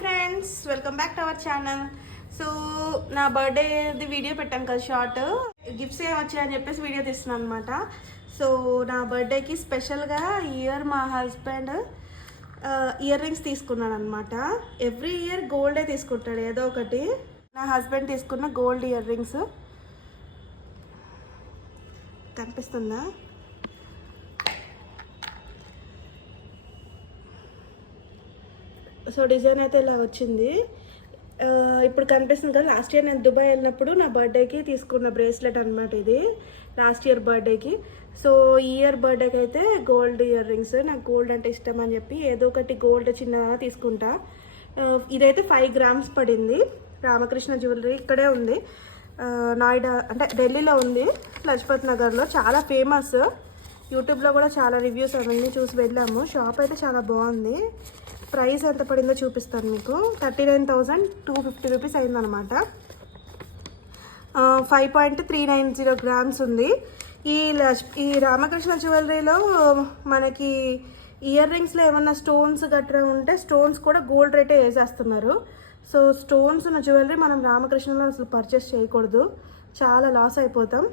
Friends welcome back to our channel so నా బర్త్డేది video పెట్టాను కదా షార్ట్ గిఫ్ట్స్ ఏం వచ్చాయని చెప్పేసి వీడియో తీస్తున్నాను అనమాట సో నా బర్త్డేకి స్పెషల్గా ఇయర్ మా హస్బెండ్ ఇయర్ రింగ్స్ తీసుకున్నాను అనమాట ఎవ్రీ ఇయర్ గోల్డే తీసుకుంటాడు ఏదో ఒకటి. నా హస్బెండ్ తీసుకున్న గోల్డ్ ఇయర్ రింగ్స్ కనిపిస్తుందా? సో డిజైన్ అయితే ఇలా వచ్చింది. ఇప్పుడు కనిపిస్తుంది కదా లాస్ట్ ఇయర్ నేను దుబాయ్ వెళ్ళినప్పుడు నా బర్త్డేకి తీసుకున్న బ్రేస్లెట్ అనమాట ఇది లాస్ట్ ఇయర్ బర్త్డేకి. సో ఈ ఇయర్ బర్త్డేకి అయితే గోల్డ్ ఇయర్ రింగ్స్ నాకు గోల్డ్ అంటే ఇష్టం అని చెప్పి ఏదో ఒకటి గోల్డ్ చిన్నగా తీసుకుంటా. ఇదైతే ఫైవ్ గ్రామ్స్ పడింది రామకృష్ణ జ్యువెలరీ ఇక్కడే ఉంది. నాయిడా అంటే ఢిల్లీలో ఉంది లజ్పత్ నగర్లో చాలా ఫేమస్. యూట్యూబ్లో కూడా చాలా రివ్యూస్ అవన్నీ చూసి వెళ్ళాము షాప్ అయితే చాలా బాగుంది. ప్రైస్ ఎంత పడిందో చూపిస్తాను మీకు. Thirty nine thousand two fifty rupees అయిందనమాట five point three nine zero grams ఉంది. ఈ ఈ రామకృష్ణ జ్యువెలరీలో మనకి ఇయర్ రింగ్స్లో ఏమన్నా స్టోన్స్ గట్రా ఉంటే స్టోన్స్ కూడా గోల్డ్ రేటే వేసేస్తున్నారు. సో స్టోన్స్ ఉన్న జ్యువెలరీ మనం రామకృష్ణలో అసలు పర్చేస్ చేయకూడదు. చాలా లాస్ అయిపోతాం.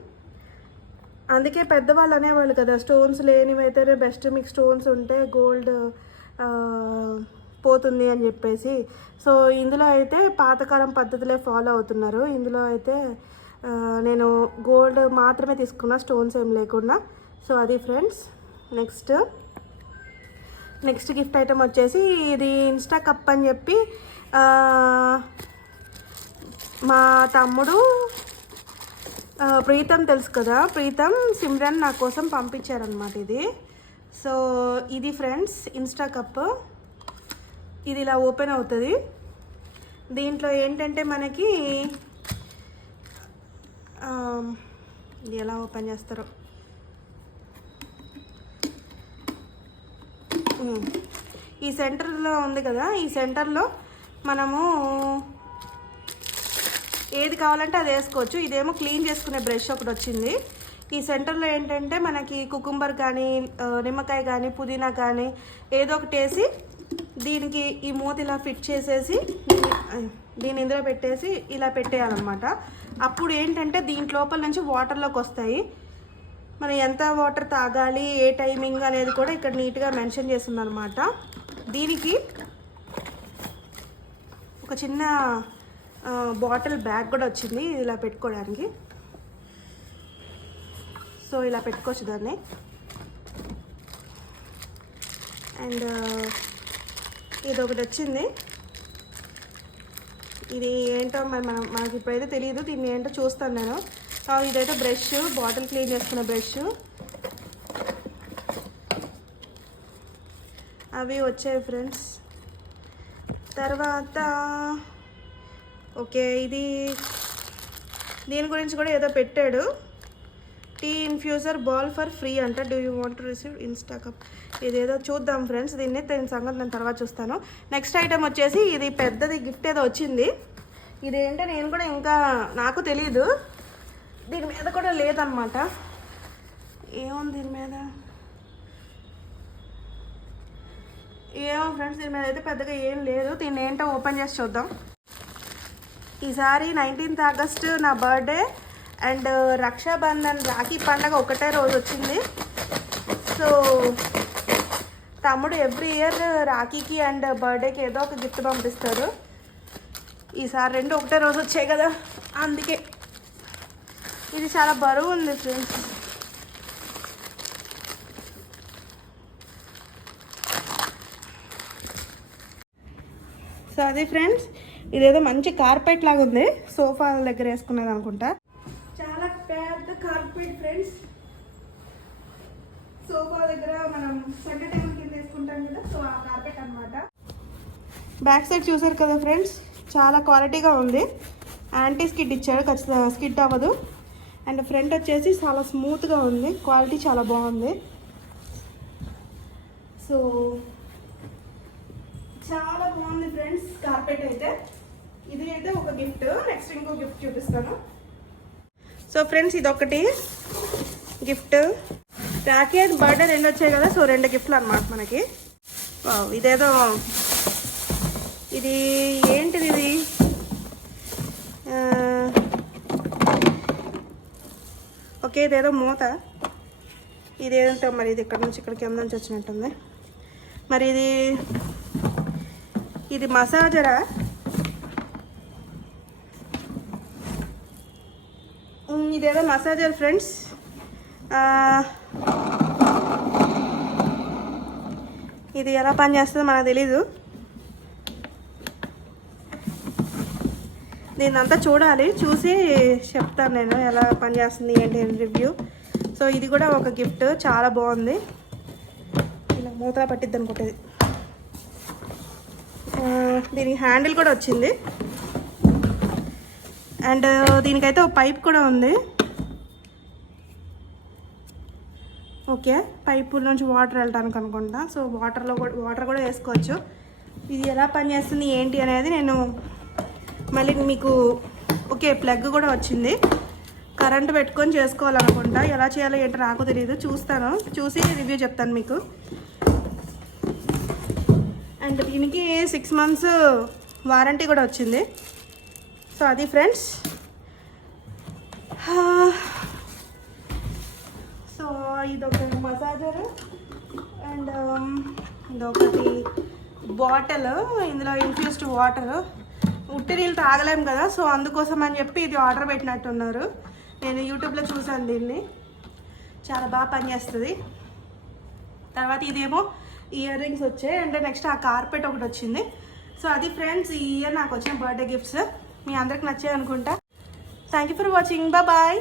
అందుకే పెద్దవాళ్ళు అనేవాళ్ళు కదా స్టోన్స్ లేనివైతేనే బెస్ట్ మీకు స్టోన్స్ ఉంటే గోల్డ్ పోతుంది అని చెప్పేసి. సో ఇందులో అయితే పాతకాలం పద్ధతులే ఫాలో అవుతున్నారు. ఇందులో అయితే నేను గోల్డ్ మాత్రమే తీసుకున్నా స్టోన్స్ ఏం లేకుండా. సో అది friends next. Next gift item వచ్చేసి ఇది ఇన్స్టా కప్ అని చెప్పి మా తమ్ముడు ప్రీతం తెలుసు కదా? ప్రీతం సిమ్రన్ నా కోసం పంపించారనమాట ఇది. సో ఇది ఫ్రెండ్స్ ఇన్స్టా కప్ ఇది ఇలా ఓపెన్ అవుతుంది. దీంట్లో ఏంటంటే మనకి ఇది ఎలా ఓపెన్ చేస్తారో. ఈ సెంటర్లో ఉంది కదా ఈ సెంటర్లో మనము ఏది కావాలంటే అది వేసుకోవచ్చు. ఇదేమో క్లీన్ చేసుకునే బ్రష్ ఒకటి వచ్చింది. ఈ సెంటర్లో ఏంటంటే మనకి కుకుంబర్ కానీ నిమ్మకాయ కానీ పుదీనా కానీ ఏదో ఒకటి వేసి దీనికి ఈ మూత ఇలా ఫిట్ చేసేసి దీన్ని- ఇందులో పెట్టేసి ఇలా పెట్టేయాలన్నమాట. అప్పుడు ఏంటంటే దీంట్ లోపల నుంచి వాటర్లోకి వస్తాయి. మనం ఎంత వాటర్ తాగాలి ఏ టైమింగ్ అనేది కూడా ఇక్కడ నీట్గా మెన్షన్ చేస్తుందనమాట దీనికి ఒక చిన్న బాటిల్ బ్యాగ్ కూడా వచ్చింది ఇలా పెట్టుకోవడానికి. సో ఇలా పెట్టుకోవచ్చు దాన్ని. అండ్ ఇది ఒకటి వచ్చింది. ఇది ఏంటో మరి మనం మనకి ఇప్పుడైతే తెలియదు దీన్ని ఏంటో చూస్తాను నేను. సో ఇదైతే బ్రష్ బాటిల్ క్లీన్ చేసుకున్న బ్రష్. అవి వచ్చాయి ఫ్రెండ్స్. తర్వాత ఓకే ఇది దీని గురించి కూడా ఏదో పెట్టాడు. Tea infuser ball for free అంట. Do you want receive insta cup ఇదేదో చూద్దాం ఫ్రెండ్స్ దీన్ని దీని సంగతి నేను తర్వాత చూస్తాను. నెక్స్ట్ ఐటమ్ వచ్చేసి ఇది పెద్దది గిఫ్ట్ ఏదో వచ్చింది. ఇదేంటో నేను కూడా ఇంకా నాకు తెలియదు దీని మీద కూడా లేదన్నమాట. ఏముంది దీని మీద? ఏమో ఫ్రెండ్స్ దీని మీద అయితే పెద్దగా ఏం లేదు. దీన్ని ఏంటో ఓపెన్ చేసి చూద్దాం. ఈసారి నైన్టీన్త్ ఆగస్ట్ నా బర్త్డే. అండ్ రక్షాబంధన్ రాఖీ పండగ ఒకటే రోజు వచ్చింది. సో తమ్ముడు ఎవ్రీ ఇయర్ రాఖీకి అండ్ బర్త్డేకి ఏదో ఒక గిఫ్ట్ పంపిస్తారు ఈసారి రెండు ఒకటే రోజు వచ్చాయి కదా అందుకే. ఇది చాలా బరువు ఉంది ఫ్రెండ్స్. సో అది ఫ్రెండ్స్ ఇదేదో మంచి కార్పెట్ లాగా ఉంది సోఫా దగ్గర వేసుకునేది అనుకుంటా. కార్పెట్ ఫ్రెండ్స్ సోఫా దగ్గర మనం సెంటర్ టేబుల్ కింద వేసుకుంటాం కదా సో ఆ కార్పెట్ అన్నమాట. బ్యాక్ సైడ్ చూసారు కదా ఫ్రెండ్స్ చాలా క్వాలిటీగా ఉంది. యాంటీ స్కిడ్ ఇచ్చాడు ఖచ్చితంగా స్కిడ్ అవ్వదు. అండ్ ఫ్రంట్ వచ్చేసి చాలా స్మూత్గా ఉంది. క్వాలిటీ చాలా బాగుంది. సో చాలా బాగుంది ఫ్రెండ్స్ కార్పెట్ అయితే. ఇది అయితే ఒక గిఫ్ట్ నెక్స్ట్ ఇంకో గిఫ్ట్ చూపిస్తాను. సో ఫ్రెండ్స్ ఇది ఒకటి గిఫ్ట్ రాఖీ అండ్ బర్త్డే రెండు వచ్చాయి కదా సో రెండు గిఫ్ట్లు అనమాట మనకి. వావ్, ఇదేదో ఇది ఏంటిది ఇది? ఓకే ఇదేదో మూత. ఇదేంటో మరి ఇది ఇక్కడ నుంచి ఇక్కడికి కింద నుంచి వచ్చినట్టుంది. మరి ఇది ఇది మసాజరా? ఇదేదో మసాజర్ ఫ్రెండ్స్. ఇది ఎలా పనిచేస్తుందో మనకు తెలీదు. దీన్ని అంతా చూడాలి చూసి చెప్తాను నేను ఎలా పనిచేస్తుంది ఏంటి రివ్యూ సో ఇది కూడా ఒక గిఫ్ట్ చాలా బాగుంది. ఇలా మూతలా పట్టిద్ది అనుకుంటుంది దీనికి హ్యాండిల్ కూడా వచ్చింది. అండ్ దీనికైతే ఒక పైప్ కూడా ఉంది. ఓకే పైపులోంచి నుంచి వాటర్ వెళ్ళటానికి అనుకుంటా సో వాటర్లో కూడా వాటర్ కూడా వేసుకోవచ్చు. ఇది ఎలా పనిచేస్తుంది ఏంటి అనేది నేను మళ్ళీ మీకు ఓకే ప్లగ్ కూడా వచ్చింది. కరెంట్ పెట్టుకొని చేసుకోవాలనుకుంటా. ఎలా చేయాలో ఏంటో నాకు తెలియదు చూస్తాను. చూసి రివ్యూ చెప్తాను మీకు. అండ్ దీనికి సిక్స్ మంత్స్ వారంటీ కూడా వచ్చింది. సో అది ఫ్రెండ్స్ సో ఇదొక మసాజర్ అండ్ um, ఇదొకటి బాటిల్ ఇందులో ఇన్ఫ్యూస్డ్ వాటర్ ఉట్టి నీళ్ళు తాగలేం కదా సో అందుకోసం అని చెప్పి ఇది ఆర్డర్ పెట్టినట్టున్నారు. నేను యూట్యూబ్లో చూసాను దీన్ని. చాలా బాగా పనిచేస్తుంది. తర్వాత ఇదేమో ఇయర్ రింగ్స్ వచ్చాయి. అండ్ నెక్స్ట్ ఆ కార్పెట్ ఒకటి వచ్చింది. సో అది ఫ్రెండ్స్ ఈ ఇయర్ నాకు వచ్చిన బర్త్డే గిఫ్ట్స్ మీ అందరికి నచ్చాయి అనుకుంటా. Thank you for watching bye